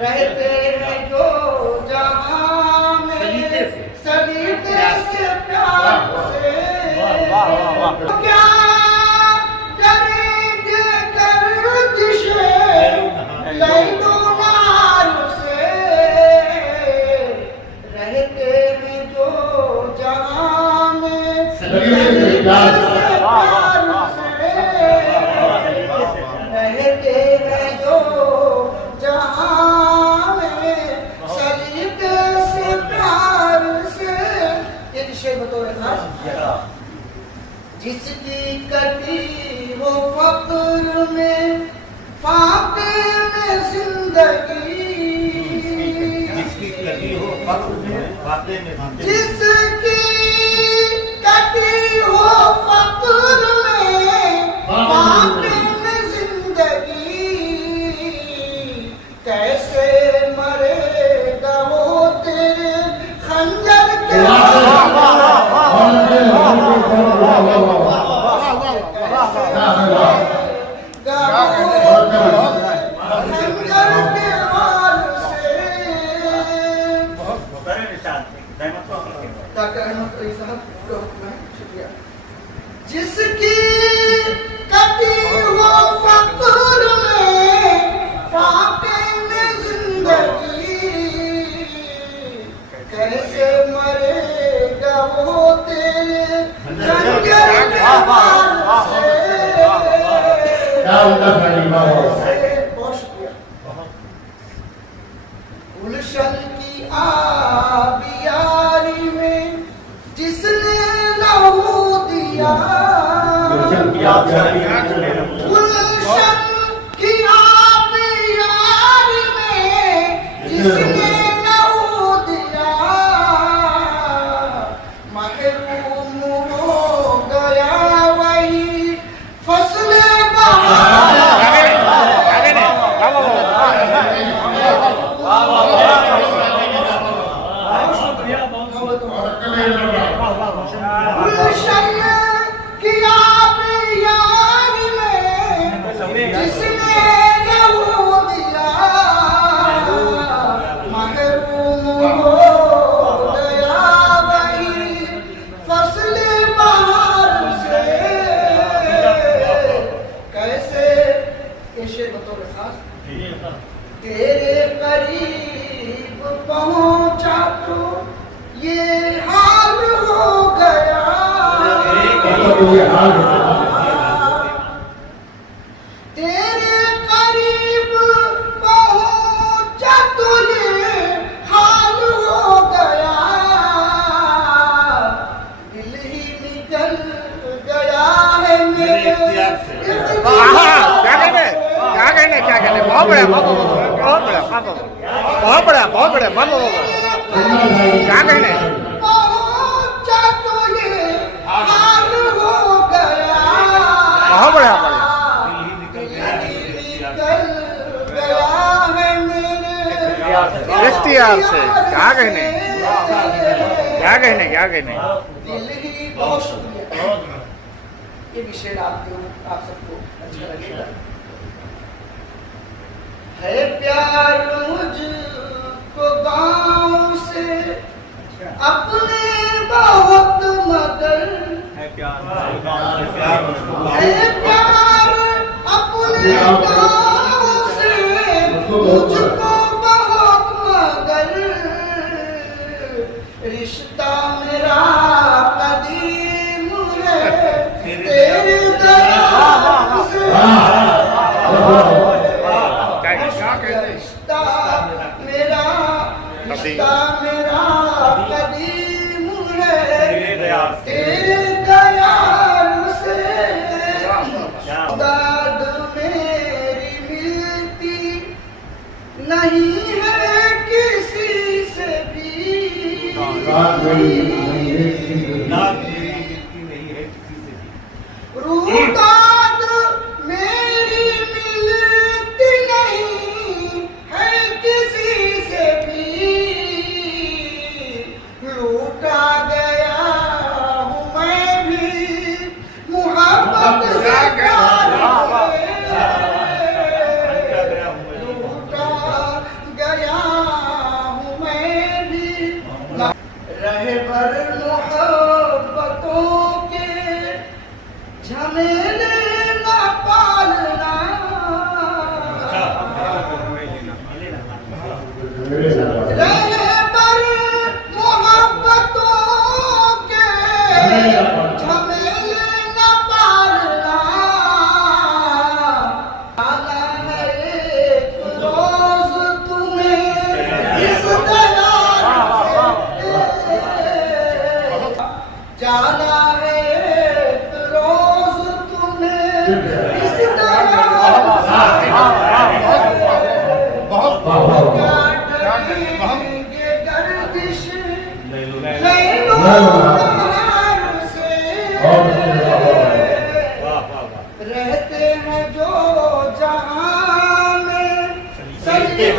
रहते हैं जो जहां में सलीके से प्यार से क्या करेंगे गर्दिशे लैलो नार से रहते हैं जो जहां में सलीके से प्यार से रहते हैं जो जहां में सलीके से प्यार से। ये विषय बतौर खास जिसकी कटी हो फक्र में फाके में जिंदगी जिसकी कटी हो फक्र में फाके में जिसकी कटी हो फक्र में फाके में जिंदगी कैसे मरेगा वो तेरे खंजर के जिसकी कटी हो फक्र में फाके में जिंदगी कैसे मरेगा वो तेरे खंजर के वार से। गुलशन की आबियारी में जिसने लहू दिया गुलशन की आबियारी में जिसने लहू दिया महरूम हो गया वही फसल बहार गुलशन की आबियारी में जिसने लहू दिया महरूम हो गया वही फसल बहार से। कैसे ये शेर बतौर खास तेरे करीब पहुंचा तो ये हाल हो गया तेरे करीब पहुंचा तो ये हाल हो गया दिल ही निकल गया है मेरे क्या कहने बहुत बड़ा क्या कहने पहुंचा तो ये हाल हो गया बहुत बड़ा निकल गया है मेरे इख्तियार से क्या कहने दिल ही बहुत शुक्रिया। ये विषय आप सबको अच्छा लगेगा। है प्यार मुझको गाँव से अपने बहुत मगर है प्यार अपने गाँव से मुझको बहुत मगर रिश्ता मेरा कदीम है तेरे दर से रिश्ता मेरा कदीम है तेरे दयाल से। दाद मेरी मिलती नहीं है किसी से भी मोहब्बतों के झमेले न पालना, रहबर मोहब्बतों के झमेले न पालना, आना है एक रोज तुम्हें इस दया से, जाना है एक रोज तुम्हें इस दया से, क्या डरेंगे गर्दिश लैलों से, रहते हैं जो जहां में सलीम